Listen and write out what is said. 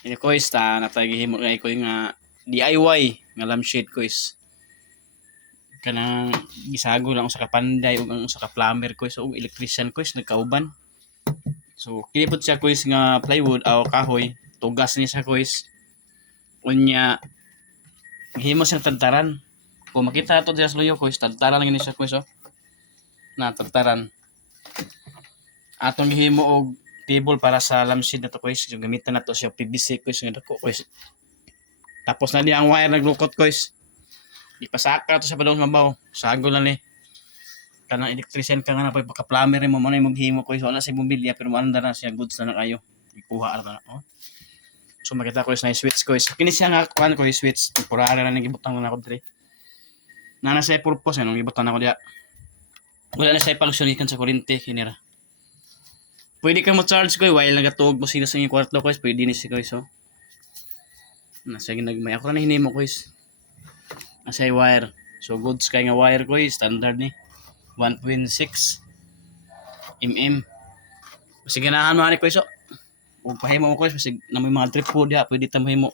Ini ko is ta natagihimo nga ko nga DIY nga lampshade ko is kanang gisago lang sa kapanday ug ang sa ka-plumber ko so electrician ko is nagkauban. So kinipot siya ko is nga plywood o kahoy, tugas ni siya ko is unya himo siyang tantaran. Kung makita to diya sa luyo ko is tantaran lang ni siya ko is na tantaran. Atong gihimo og table para sa lampshade na to ko is yung gamitan na to siya PVC ko is nga dako ko is. Tapos na niya ang wire naglukot ko is ipasaka to sa padong mabaw. Sago lang ni. Kanang electrician ka nga na pagka-plumber mo man imong himo ko is wala sa bumbilya pero maanda na siya goods na kayo. Ikuha ra na. Oh. So makita ko is na switch ko is kini siya nga kuan ko is switch temporary na gibutang na ako dire. Na sa purpose ano gibutang na ko diya. Wala na sa function ikan sa kuryente kini ra. Pwede ka mo charge ko while nagatug mo sila sa inyong kwarto ko is pwede ni si ko so. Nasa ginagmay ako na hinimo ko is. Nasa wire. So goods kay nga wire ko is standard ni 1.6 mm. Kasi ganahan mo ani ko iso. Ug pahimo ko is kasi na may mga trip po diha pwede ta mahimo